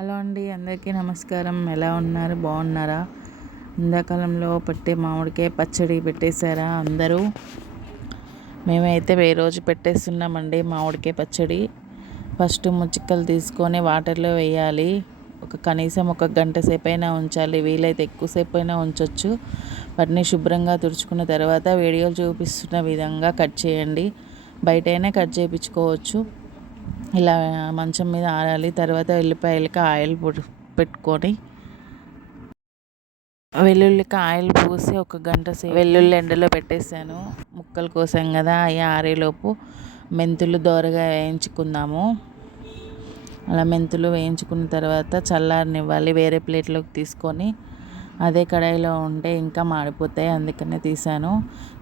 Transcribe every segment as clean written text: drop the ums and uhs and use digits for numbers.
Hello అండి, అందరికీ నమస్కారం. ఎలా ఉన్నారు? బాగున్నారా? ఎండాకాలంలో పెట్టే మామిడికాయ పచ్చడి పెట్టేశారా అందరూ? మేమైతే రోజు పెట్టేస్తున్నామండి మామిడికాయ పచ్చడి. ఫస్ట్ ముచ్చిక్కలు తీసుకొని వాటర్లో వేయాలి. కనీసం ఒక గంట సేపు అయినా ఉంచాలి, వీలైతే ఎక్కువసేపు అయినా ఉంచవచ్చు. వాటిని శుభ్రంగా తుడుచుకున్న తర్వాత వీడియోలు చూపిస్తున్న విధంగా కట్ చేయండి. బయటైనా కట్ చేయించుకోవచ్చు. ఇలా మంచం మీద ఆరాలి. తర్వాత వెల్లిపాయలకి ఆయిల్ పెట్టుకొని వెల్లుల్లికి ఆయిల్ పూసి ఒక గంట సేపు వెల్లుల్లి ఎండలో పెట్టేశాను. ముక్కల కోసం కదా, అవి ఆరేలోపు మెంతులు దోరగా వేయించుకుందాము. అలా మెంతులు వేయించుకున్న తర్వాత చల్లారనివ్వాలి. వేరే ప్లేట్లోకి తీసుకొని అదే కడాయిలో ఉంటే ఇంకా మాడిపోతాయి, అందుకనే తీసాను.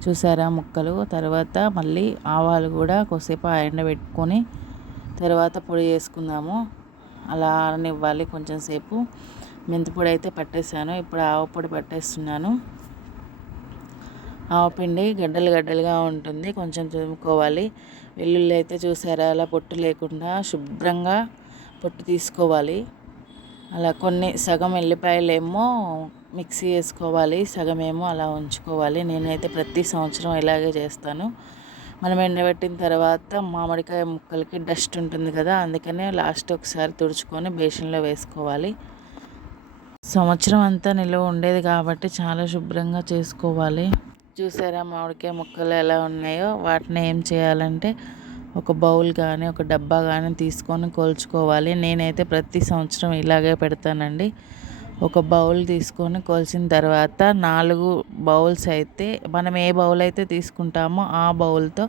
చూసారా ముక్కలు? తర్వాత మళ్ళీ ఆవాలు కూడా కొద్దిసేపు ఎండబెట్టుకొని తర్వాత పొడి చేసుకుందాము. అలా ఆరనివ్వాలి కొంచెం సేపు. మెంతిపొడి అయితే పట్టేశాను, ఇప్పుడు ఆవ పొడి పట్టేస్తున్నాను. ఆవపిండి గడ్డలుగా ఉంటుంది, కొంచెం తురుముకోవాలి. వెల్లుల్లి అయితే చూసారా, అలా పొట్టు లేకుండా శుభ్రంగా పొట్టు తీసుకోవాలి. అలా సగం ఎల్లిపాయలేమో మిక్సీ వేసుకోవాలి, సగమేమో అలా ఉంచుకోవాలి. నేనైతే ప్రతి సంవత్సరం ఇలాగే చేస్తాను. మనం ఎండబెట్టిన తర్వాత మామిడికాయ ముక్కలకి డస్ట్ ఉంటుంది కదా, అందుకనే లాస్ట్ ఒకసారి తుడుచుకొని బేషన్లో వేసుకోవాలి. సంవత్సరం అంతా నిల్వ ఉండేది కాబట్టి చాలా శుభ్రంగా చేసుకోవాలి. చూసారా మామిడికాయ ముక్కలు ఎలా ఉన్నాయో? వాటిని ఏం చేయాలంటే ఒక బౌల్ కానీ ఒక డబ్బా కానీ తీసుకొని కొలుచుకోవాలి. నేనైతే ప్రతి సంవత్సరం ఇలాగే పెడతానండి. ఒక బౌల్ తీసుకొని కొలిచిన తర్వాత 4 బౌల్స్ అయితే మనం ఏ బౌల్ అయితే తీసుకుంటామో ఆ బౌల్తో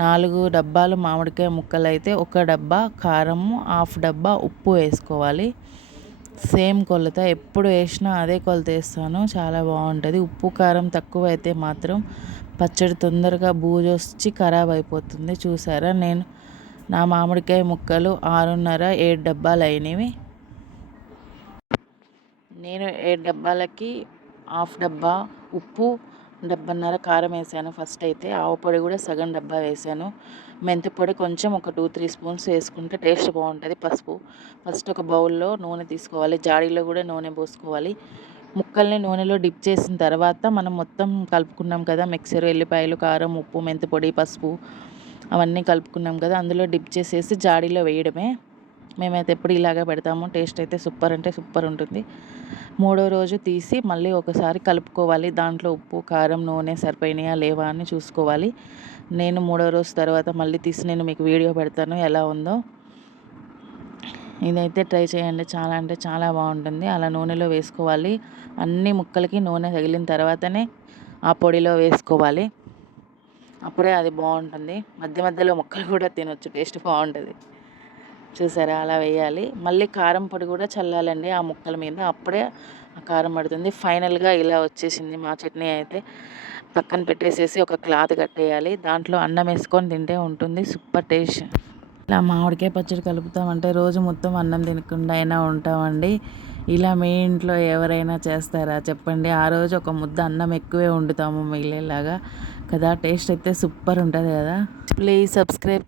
4 డబ్బాలు మామిడికాయ ముక్కలు అయితే ఒక డబ్బా కారము, హాఫ్ డబ్బా ఉప్పు వేసుకోవాలి. సేమ్ కొలత, ఎప్పుడు వేసినా అదే కొలత వేస్తాను, చాలా బాగుంటుంది. ఉప్పు కారం తక్కువ అయితే మాత్రం పచ్చడి తొందరగా బూజు వచ్చి ఖరాబ్ అయిపోతుంది. చూసారా, నా మామిడికాయ ముక్కలు 6.5 7 డబ్బాలు అయినవి. నేను 7 డబ్బాలకి హాఫ్ డబ్బా ఉప్పు, డబ్బాన్నర కారం వేసాను. ఫస్ట్ అయితే ఆవు పొడి కూడా సగం డబ్బా వేసాను. మెంతి పొడి కొంచెం ఒక 2-3 స్పూన్స్ వేసుకుంటే టేస్ట్ బాగుంటుంది. పసుపు ఫస్ట్ ఒక బౌల్లో నూనె తీసుకోవాలి, జాడీలో కూడా నూనె పోసుకోవాలి. ముక్కల్ని నూనెలో డిప్ చేసిన తర్వాత మనం మొత్తం కలుపుకున్నాం కదా మిక్సర్, ఎల్లిపాయలు, కారం, ఉప్పు, మెంతి పొడి, పసుపు అవన్నీ కలుపుకున్నాం కదా, అందులో డిప్ చేసేసి జాడీలో వేయడమే. మేమైతే ఎప్పుడు ఇలాగే పెడతాము. టేస్ట్ అయితే సూపర్ అంటే సూపర్ ఉంటుంది. 3వ రోజు తీసి మళ్ళీ ఒకసారి కలుపుకోవాలి. దాంట్లో ఉప్పు, కారం, నూనె సరిపోయినాయా లేవా అని చూసుకోవాలి. నేను 3వ రోజు తర్వాత మళ్ళీ తీసి నేను మీకు వీడియో పెడతాను ఎలా ఉందో. ఇదైతే ట్రై చేయండి, చాలా అంటే చాలా బాగుంటుంది. అలా నూనెలో వేసుకోవాలి. అన్ని ముక్కలకి నూనె తగిలిన తర్వాతనే ఆ పొడిలో వేసుకోవాలి, అప్పుడే అది బాగుంటుంది. మధ్య మధ్యలో ముక్కలు కూడా తినొచ్చు, టేస్ట్ బాగుంటుంది. చూసారా, అలా వేయాలి. మళ్ళీ కారం పొడి కూడా చల్లాలండి ఆ ముక్కల మీద, అప్పుడే ఆ కారం పడుతుంది. ఫైనల్గా ఇలా వచ్చేసింది మా చట్నీ. అయితే పక్కన పెట్టేసేసి ఒక క్లాత్ కట్టేయాలి, దాంట్లో అన్నం వేసుకొని తింటే ఉంటుంది సూపర్ టేస్ట్. ఇలా మామిడికాయ పచ్చడి కలుపుతామంటే రోజు మొత్తం అన్నం తినకుండా అయినా ఉంటామండి. ఇలా మీ ఇంట్లో ఎవరైనా చేస్తారా చెప్పండి? ఆ రోజు ఒక ముద్ద అన్నం ఎక్కువే వండుతాము మిగిలేలాగా కదా. టేస్ట్ అయితే సూపర్ ఉంటుంది కదా. Please subscribe.